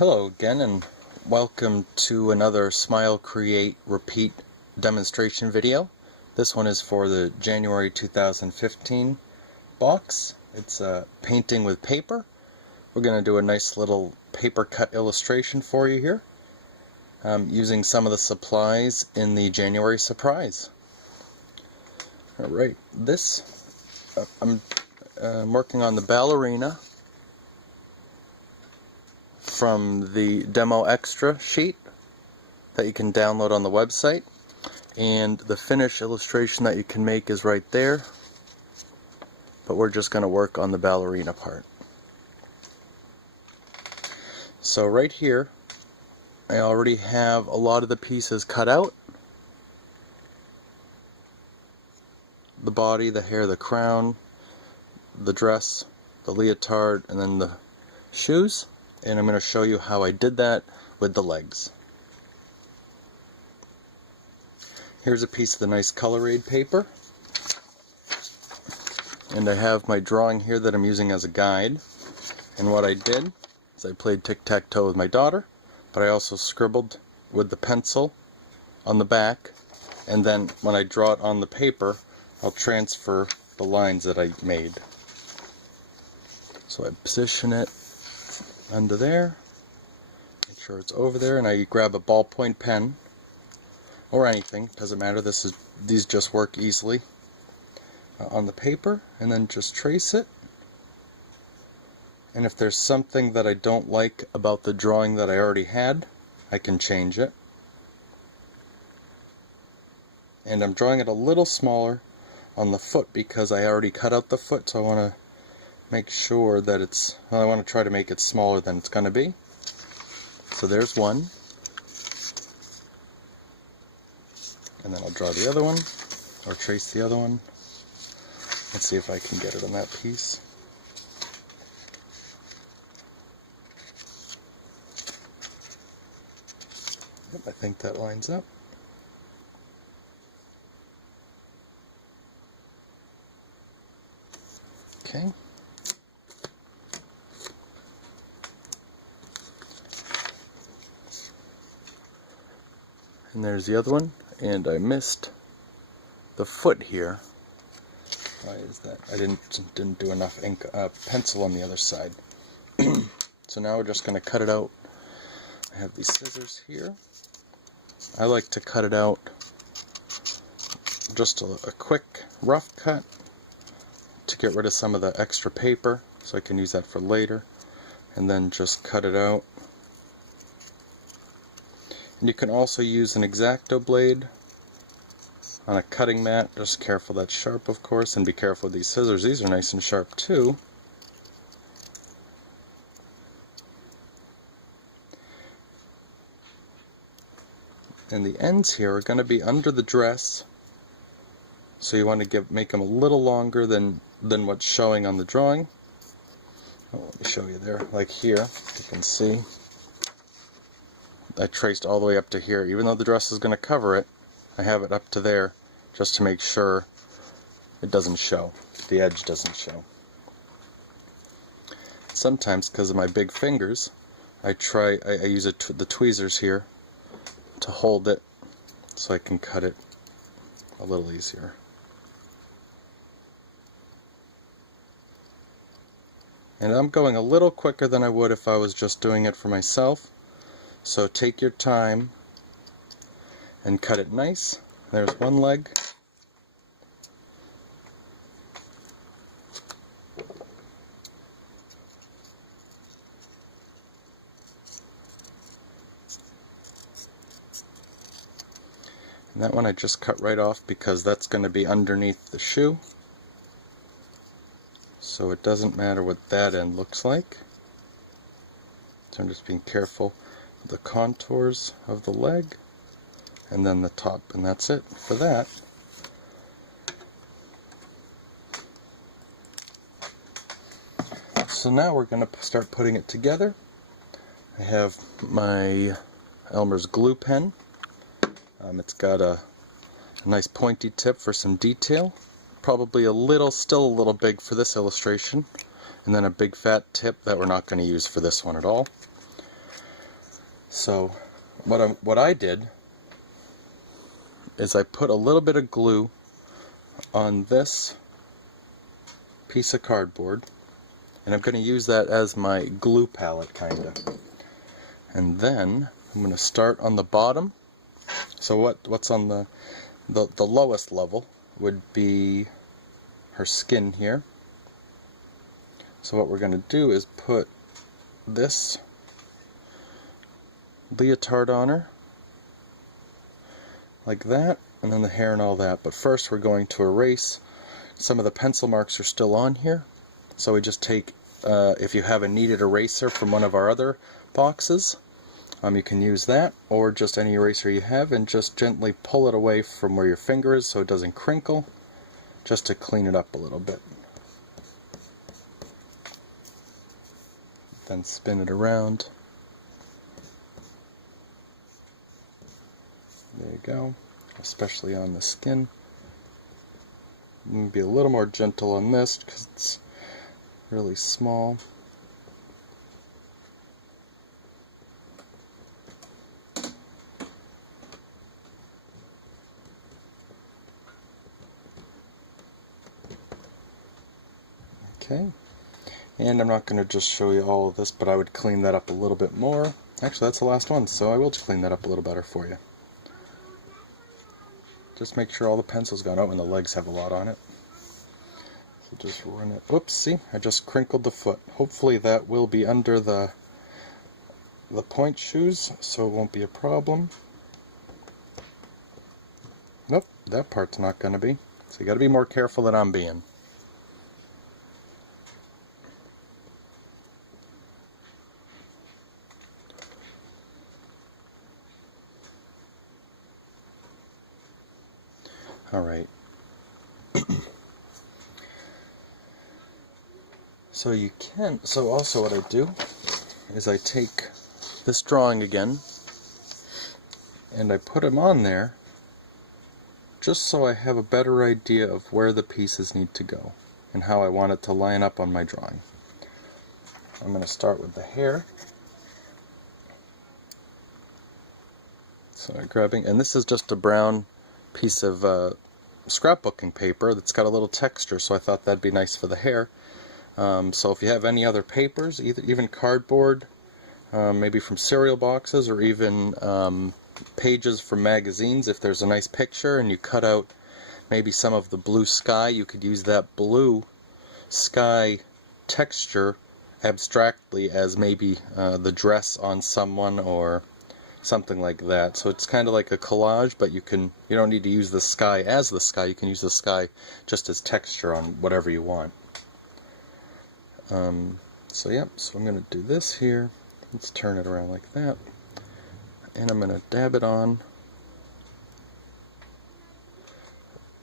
Hello again, and welcome to another Smile, Create, Repeat demonstration video. This one is for the January 2015 box. It's painting with paper. We're going to do a nice little paper cut illustration for you here, using some of the supplies in the January surprise. Alright, I'm working on the ballerina from the demo extra sheet that you can download on the website, and the finished illustration that you can make is right there, but we're just going to work on the ballerina part. So right here I already have a lot of the pieces cut out: the body, the hair, the crown, the dress, the leotard, and then the shoes. And I'm going to show you how I did that with the legs. Here's a piece of the nice color aid paper, and I have my drawing here that I'm using as a guide. And what I did is I played tic-tac-toe with my daughter, but I also scribbled with the pencil on the back, and then when I draw it on the paper I'll transfer the lines that I made. So I position it under there, make sure it's over there, and I grab a ballpoint pen or anything, doesn't matter. These just work easily on the paper, and then just trace it. And if there's something that I don't like about the drawing that I already had, I can change it. And I'm drawing it a little smaller on the foot because I already cut out the foot, so I want to make sure that I want to try to make it smaller than it's going to be. So there's one. And then I'll draw the other one, or trace the other one. Let's see if I can get it on that piece. Yep, I think that lines up. Okay. And there's the other one, and I missed the foot here. Why is that? I didn't do enough ink, pencil on the other side. So now we're just going to cut it out. I have these scissors here. I like to cut it out just a quick rough cut to get rid of some of the extra paper, so I can use that for later, and then just cut it out. And you can also use an X-Acto blade on a cutting mat. Just careful that's sharp, of course, and be careful with these scissors. These are nice and sharp too. And the ends here are going to be under the dress, so you want to make them a little longer than what's showing on the drawing. Oh, let me show you there, like here, you can see I traced all the way up to here. Even though the dress is going to cover it, I have it up to there just to make sure it doesn't show, the edge doesn't show. Sometimes, because of my big fingers, I use the tweezers here to hold it so I can cut it a little easier. And I'm going a little quicker than I would if I was just doing it for myself. So take your time and cut it nice. There's one leg. And that one I just cut right off because that's going to be underneath the shoe. So it doesn't matter what that end looks like. So I'm just being careful the contours of the leg and then the top, and that's it for that. So now we're going to start putting it together. I have my Elmer's glue pen. It's got a nice pointy tip for some detail. Probably still a little big for this illustration, and then a big fat tip that we're not going to use for this one at all. So what I did is I put a little bit of glue on this piece of cardboard, and I'm going to use that as my glue palette, kinda. And then I'm going to start on the bottom. So what's on the lowest level would be her skin here. So what we're going to do is put this leotard on her, like that, and then the hair and all that. But first we're going to erase. Some of the pencil marks are still on here, so we just take, if you have a kneaded eraser from one of our other boxes, you can use that, or just any eraser you have, and just gently pull it away from where your finger is so it doesn't crinkle, just to clean it up a little bit. Then spin it around. There you go, especially on the skin. I'm going to be a little more gentle on this because it's really small. Okay, and I'm not going to just show you all of this, but I would clean that up a little bit more. Actually, that's the last one, so I will just clean that up a little better for you. Just make sure all the pencil's gone out and the legs have a lot on it. So just run it. Whoops, see, I just crinkled the foot. Hopefully that will be under the point shoes, so it won't be a problem. Nope, that part's not going to be. So you got to be more careful than I'm being. Alright. So also what I do is I take this drawing again and I put them on there just so I have a better idea of where the pieces need to go and how I want it to line up on my drawing. I'm going to start with the hair. So I'm grabbing, and this is just a brown piece of scrapbooking paper that's got a little texture, so I thought that'd be nice for the hair. So if you have any other papers, even cardboard, maybe from cereal boxes, or even pages from magazines, if there's a nice picture and you cut out maybe some of the blue sky, you could use that blue sky texture abstractly as maybe the dress on someone or something like that. So it's kind of like a collage, but you don't need to use the sky as the sky. You can use the sky just as texture on whatever you want. So I'm going to do this here. Let's turn it around like that, and I'm going to dab it on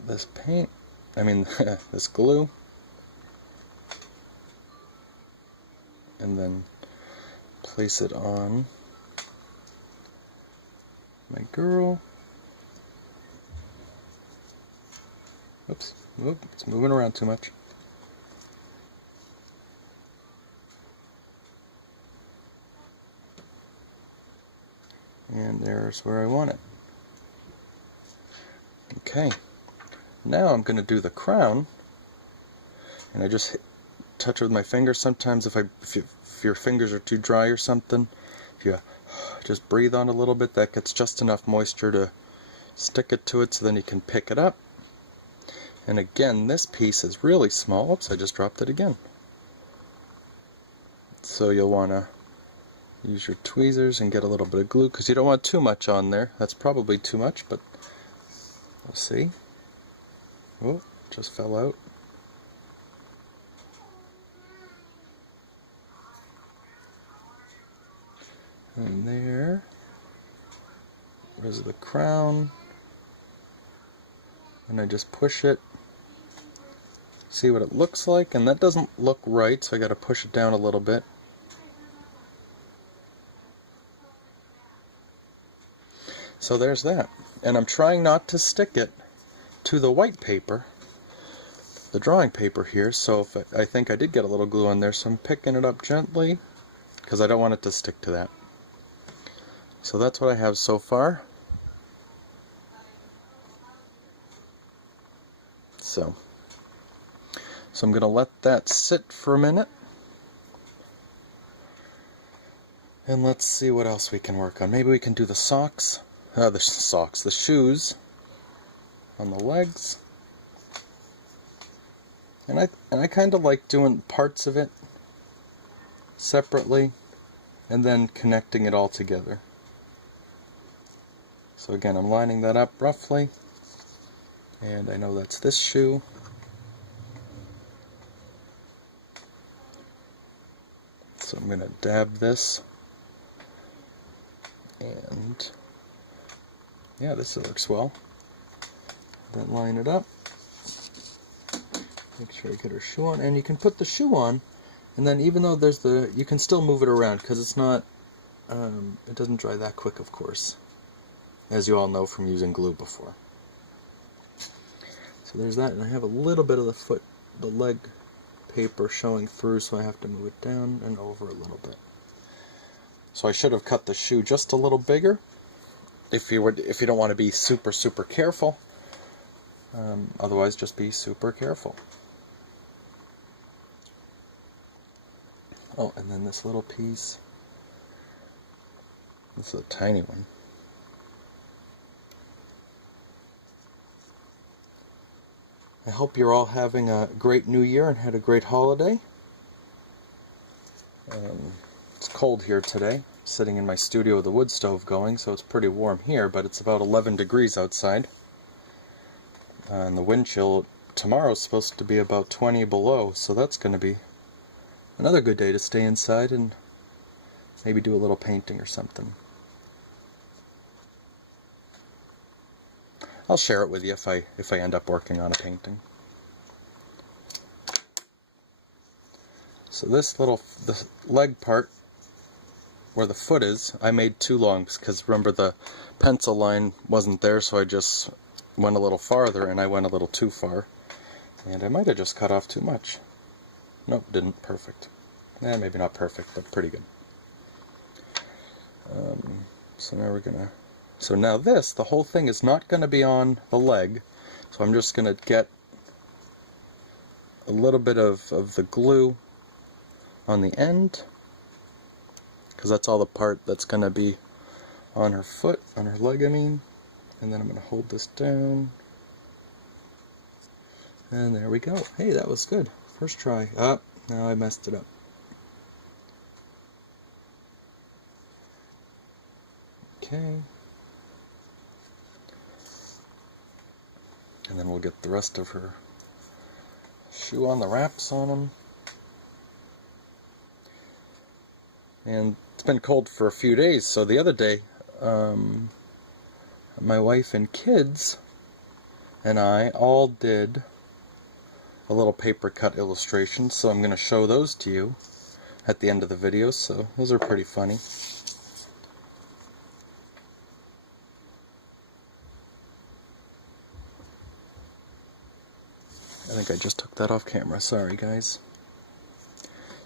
this paint, this glue, and then place it on my girl. Oops, it's moving around too much. And there's where I want it. Okay, now I'm going to do the crown, and I just touch it with my fingers. Sometimes if your fingers are too dry or something, if you just breathe on a little bit, that gets just enough moisture to stick it to it, so then you can pick it up. And again, this piece is really small. Oops, I just dropped it again. So you'll want to use your tweezers and get a little bit of glue, because you don't want too much on there. That's probably too much, but we'll see. Oh, just fell out. And there's the crown. And I just push it. See what it looks like, and that doesn't look right, so I got to push it down a little bit. So there's that. And I'm trying not to stick it to the white paper, the drawing paper here, so if I think I did get a little glue on there, so I'm picking it up gently, because I don't want it to stick to that. So that's what I have so far. So I'm going to let that sit for a minute. And let's see what else we can work on. Maybe we can do the socks. The shoes on the legs. And I kind of like doing parts of it separately and then connecting it all together. So again, I'm lining that up roughly. And I know that's this shoe. So I'm going to dab this. And yeah, this works well. Then line it up. Make sure I get her shoe on. And you can put the shoe on, and then even though there's you can still move it around because it's not, it doesn't dry that quick, of course, as you all know from using glue before. So there's that, and I have a little bit of the leg paper showing through, so I have to move it down and over a little bit. So I should have cut the shoe just a little bigger if you don't want to be super careful. Otherwise, just be super careful. Oh, and then this little piece. This is a tiny one. I hope you're all having a great new year and had a great holiday. It's cold here today. I'm sitting in my studio with the wood stove going, so it's pretty warm here, but it's about 11 degrees outside. And the wind chill tomorrow is supposed to be about 20 below, so that's going to be another good day to stay inside and maybe do a little painting or something. I'll share it with you if I end up working on a painting. So this the leg part where the foot is, I made too long because remember the pencil line wasn't there, so I just went a little farther and I went a little too far. And I might have just cut off too much. Nope, didn't. Perfect. Maybe not perfect, but pretty good. So now we're gonna... So now this, the whole thing is not going to be on the leg, so I'm just going to get a little bit of the glue on the end, because that's all the part that's going to be on her foot, on her leg I mean, and then I'm going to hold this down, and there we go. Hey, that was good. First try. Ah, now I messed it up. Okay. And then we'll get the rest of her shoe on, the wraps on them. And it's been cold for a few days, so the other day, my wife and kids and I all did a little paper cut illustration, so I'm going to show those to you at the end of the video, so those are pretty funny. I think I just took that off camera. Sorry, guys.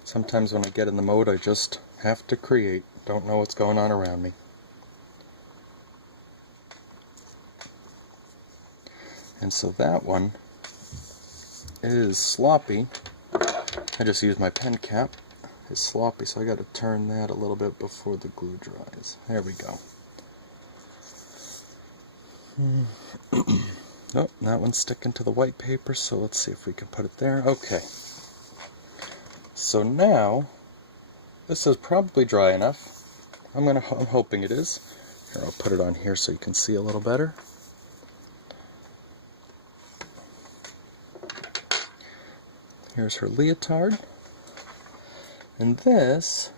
Sometimes when I get in the mode, I just have to create. Don't know what's going on around me. And so that one is sloppy. I just used my pen cap. It's sloppy, so I got to turn that a little bit before the glue dries. There we go. Nope, that one's sticking to the white paper, so let's see if we can put it there. Okay. So now, this is probably dry enough. I'm hoping it is. Here, I'll put it on here so you can see a little better. Here's her leotard. And this,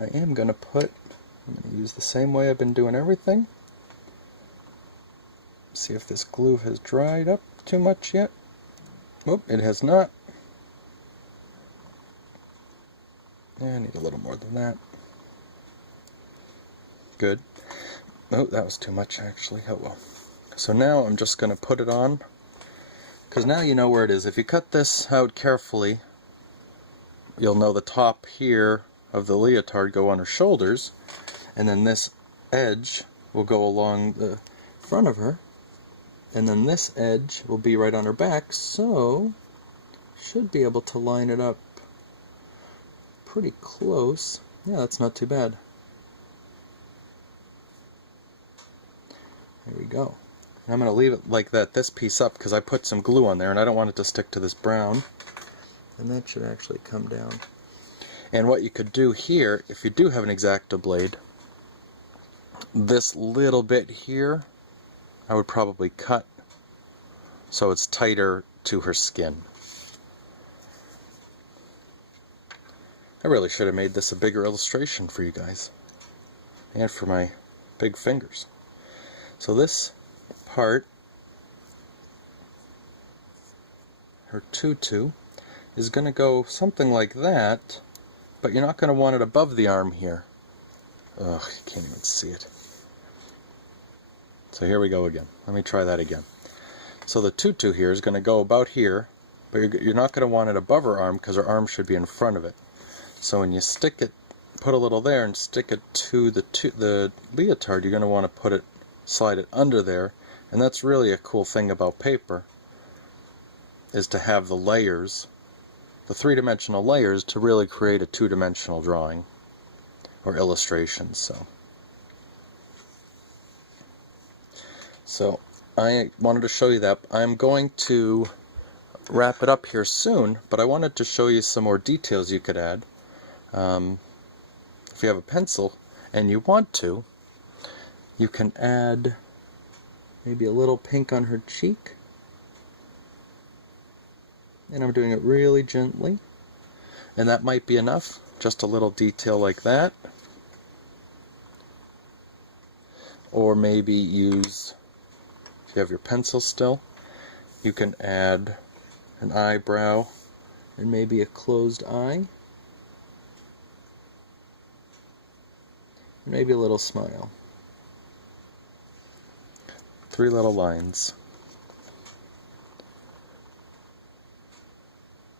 I am going to put, I'm going to use the same way I've been doing everything. See if this glue has dried up too much yet. Nope, it has not. Yeah, I need a little more than that. Good. Oh, that was too much actually. Oh well. So now I'm just going to put it on, because now you know where it is. If you cut this out carefully, you'll know the top here of the leotard go on her shoulders, and then this edge will go along the front of her, and then this edge will be right on her back, so should be able to line it up pretty close. Yeah, that's not too bad. There we go. I'm going to leave it like that, this piece up, because I put some glue on there and I don't want it to stick to this brown. And that should actually come down. And what you could do here, if you do have an X-Acto blade, this little bit here, I would probably cut so it's tighter to her skin. I really should have made this a bigger illustration for you guys. And for my big fingers. So this part, her tutu, is going to go something like that, but you're not going to want it above the arm here. Ugh, you can't even see it. So here we go again. Let me try that again. So the tutu here is going to go about here, but you're not going to want it above her arm because her arm should be in front of it. So when you stick it, put a little there and stick it to the leotard, you're going to want to slide it under there. And that's really a cool thing about paper, is to have the layers, the three-dimensional layers, to really create a two-dimensional drawing or illustration. So I wanted to show you that. I'm going to wrap it up here soon, but I wanted to show you some more details you could add. If you have a pencil and you want to, you can add maybe a little pink on her cheek. And I'm doing it really gently. And that might be enough, just a little detail like that. Or maybe use, if you have your pencil still, you can add an eyebrow and maybe a closed eye. And maybe a little smile. 3 little lines.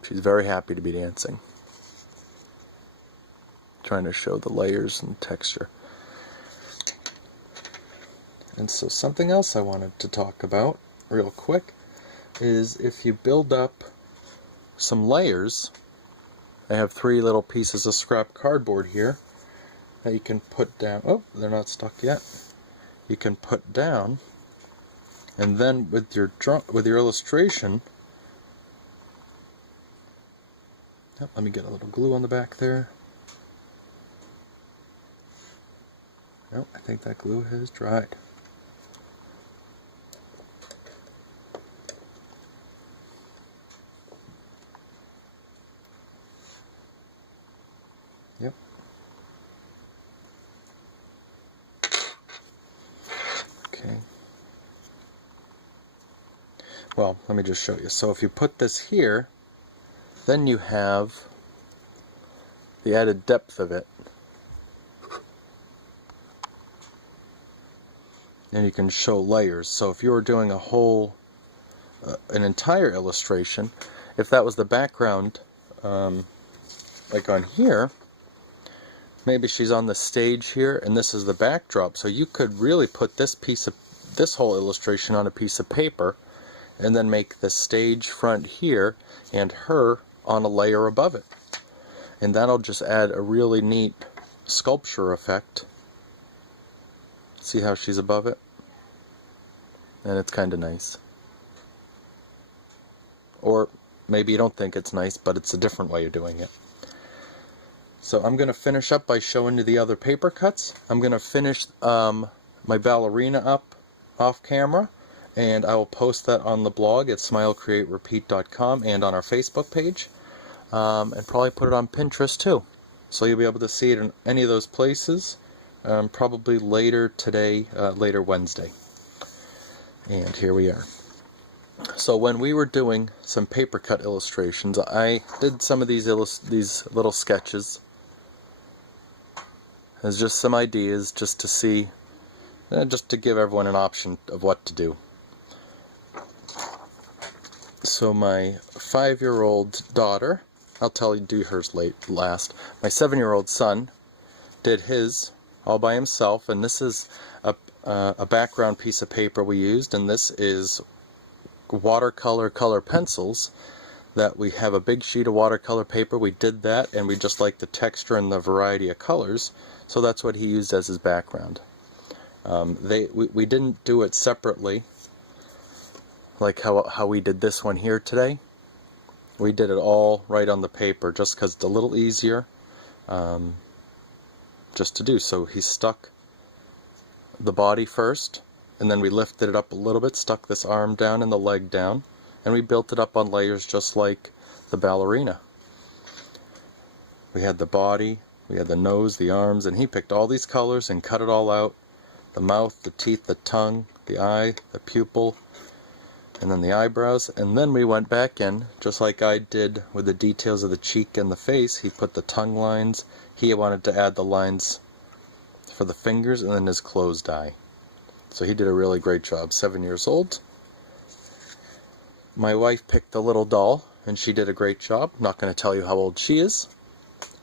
She's very happy to be dancing. Trying to show the layers and texture. And so something else I wanted to talk about real quick is if you build up some layers, I have 3 little pieces of scrap cardboard here that you can put down. Oh, they're not stuck yet. You can put down, and then with your illustration, let me get a little glue on the back there. No, I think that glue has dried. Yep. Okay. Well, let me just show you. So if you put this here, then you have the added depth of it. And you can show layers. So if you were doing a whole, an entire illustration, if that was the background, like on here, maybe she's on the stage here and this is the backdrop. So you could really put this whole illustration on a piece of paper and then make the stage front here and her on a layer above it. And that'll just add a really neat sculpture effect. See how she's above it? And it's kind of nice. Or maybe you don't think it's nice, but it's a different way of doing it. So I'm going to finish up by showing you the other paper cuts. I'm going to finish my ballerina up off camera, and I will post that on the blog at smilecreaterepeat.com and on our Facebook page, and probably put it on Pinterest too. So you'll be able to see it in any of those places, probably later today, later Wednesday. And here we are. So when we were doing some paper cut illustrations, I did some of these little sketches as just some ideas, just to see, just to give everyone an option of what to do. So my 5-year-old daughter I'll tell you, do hers last. My 7-year-old son did his all by himself, and this is a background piece of paper we used, and this is watercolor color pencils. That we have a big sheet of watercolor paper. We did that, and we just like the texture and the variety of colors, so that's what he used as his background. We didn't do it separately like how we did this one here today. We did it all right on the paper just because it's a little easier just to do. So he stuck the body first, and then we lifted it up a little bit, stuck this arm down and the leg down, and we built it up on layers just like the ballerina. We had the body, we had the nose, the arms, and he picked all these colors and cut it all out. The mouth, the teeth, the tongue, the eye, the pupil, and then the eyebrows. And then we went back in, just like I did with the details of the cheek and the face. He put the tongue lines. He wanted to add the lines for the fingers and then his closed eye. So he did a really great job. 7 years old. My wife picked the little doll, and she did a great job. I'm not going to tell you how old she is.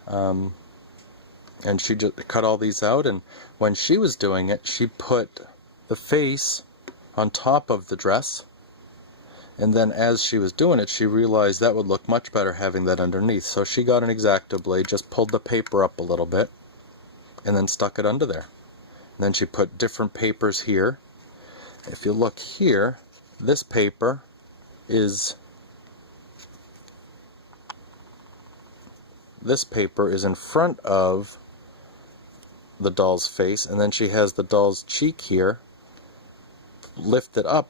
And she just cut all these out, and when she was doing it, she put the face on top of the dress, and then as she was doing it, she realized that would look much better having that underneath. So she got an X-Acto blade, just pulled the paper up a little bit, and then stuck it under there. And then she put different papers here. If you look here, this paper is in front of the doll's face, and then she has the doll's cheek here lifted up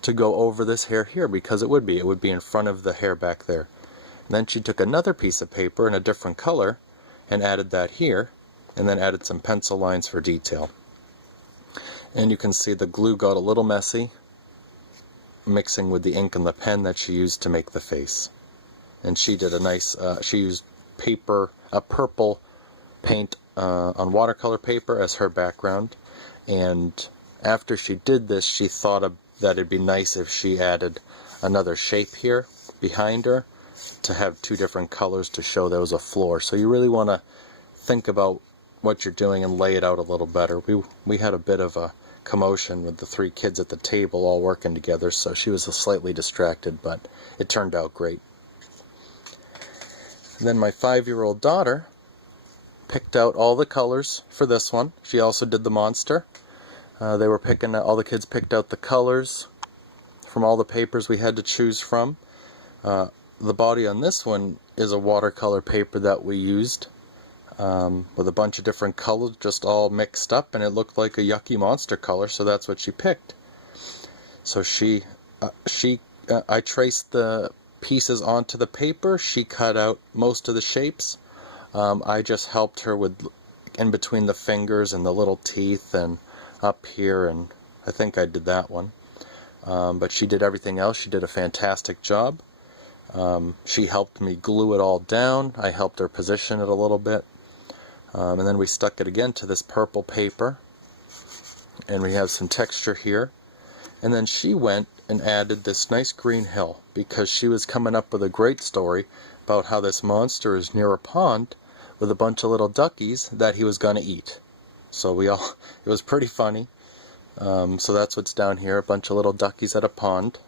to go over this hair here, because it would be in front of the hair back there. And then she took another piece of paper in a different color and added that here, and then added some pencil lines for detail. And you can see the glue got a little messy, mixing with the ink and the pen that she used to make the face. And she did a nice, she used purple paint on watercolor paper as her background. And after she did this, she thought that it'd be nice if she added another shape here behind her to have two different colors to show there was a floor. So you really want to think about what you're doing and lay it out a little better. We had a bit of a commotion with the 3 kids at the table all working together, so she was slightly distracted, but it turned out great. And then my 5-year-old daughter picked out all the colors for this one. She also did the monster. All the kids picked out the colors from all the papers we had to choose from. The body on this one is a watercolor paper that we used with a bunch of different colors just all mixed up, and it looked like a yucky monster color, so that's what she picked. So I traced the pieces onto the paper. She cut out most of the shapes. I just helped her with in between the fingers and the little teeth and up here, and I think I did that one. But she did everything else. She did a fantastic job. She helped me glue it all down. I helped her position it a little bit. And then we stuck it again to this purple paper, and we have some texture here. And then she went and added this nice green hill, because she was coming up with a great story about how this monster is near a pond with a bunch of little duckies that he was going to eat. So it was pretty funny. So that's what's down here, a bunch of little duckies at a pond.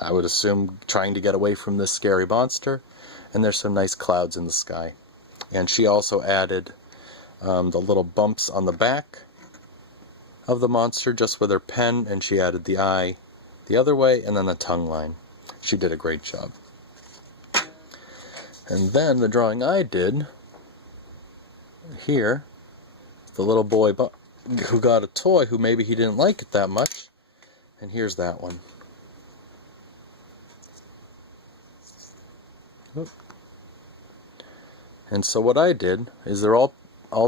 I would assume trying to get away from this scary monster. And there's some nice clouds in the sky. And she also added the little bumps on the back of the monster just with her pen, and she added the eye the other way, and then the tongue line. She did a great job. And then the drawing I did here, the little boy who got a toy who maybe he didn't like it that much, and here's that one. Oop. And so what I did is they're all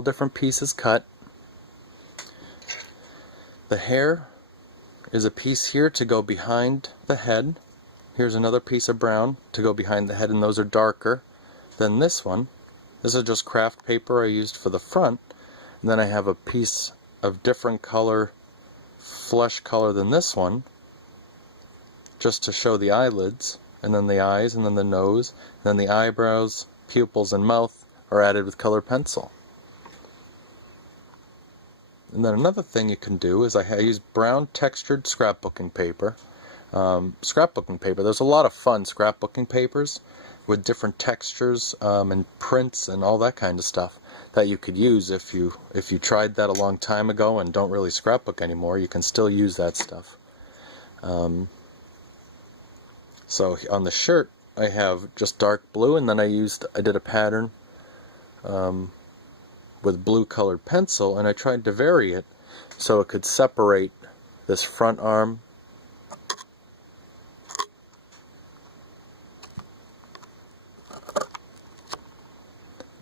different pieces cut. The hair is a piece here to go behind the head. Here's another piece of brown to go behind the head, and those are darker than this one. This is just craft paper I used for the front. And then I have a piece of different color, flesh color than this one, just to show the eyelids. and then the eyes, and then the nose, and then the eyebrows, pupils, and mouth are added with colored pencil. And then another thing you can do is I use brown textured scrapbooking paper. There's a lot of fun scrapbooking papers with different textures and prints and all that kind of stuff that you could use if you tried that a long time ago and don't really scrapbook anymore. You can still use that stuff. So on the shirt I have just dark blue, and then I did a pattern with blue colored pencil, and I tried to vary it so it could separate this front arm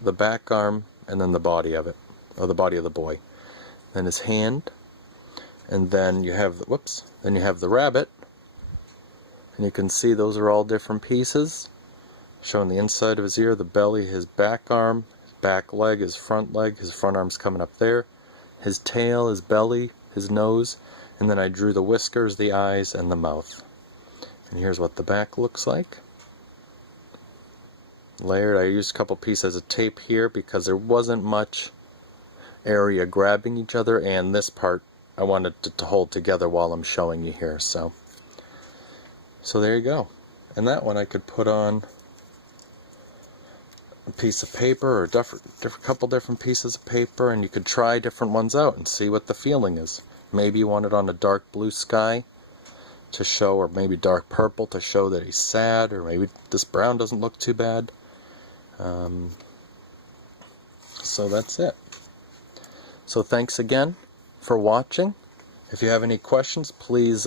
the back arm, and then the body of it, or the body of the boy. Then his hand, and then you have the rabbit, and you can see those are all different pieces, showing the inside of his ear, the belly, his back arm, his back leg, his front arm's coming up there, his tail, his belly, his nose, and then I drew the whiskers, the eyes, and the mouth. And here's what the back looks like. Layered. I used a couple pieces of tape here because there wasn't much area grabbing each other, and this part I wanted to hold together while I'm showing you here. So there you go. And that one I could put on a piece of paper, or couple different pieces of paper, and you could try different ones out and see what the feeling is. Maybe you want it on a dark blue sky to show, or maybe dark purple to show that he's sad, or maybe this brown doesn't look too bad. So that's it. So thanks again for watching. If you have any questions, please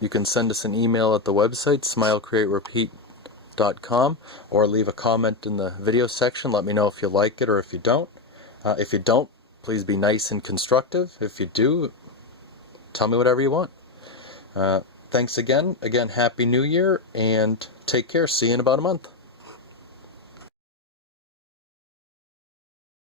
you can send us an email at the website smilecreaterepeat.com, or leave a comment in the video section. Let me know if you like it or if you don't. If you don't, please be nice and constructive. If you do, tell me whatever you want. Thanks again. Happy New Year, and take care. See you in about a month.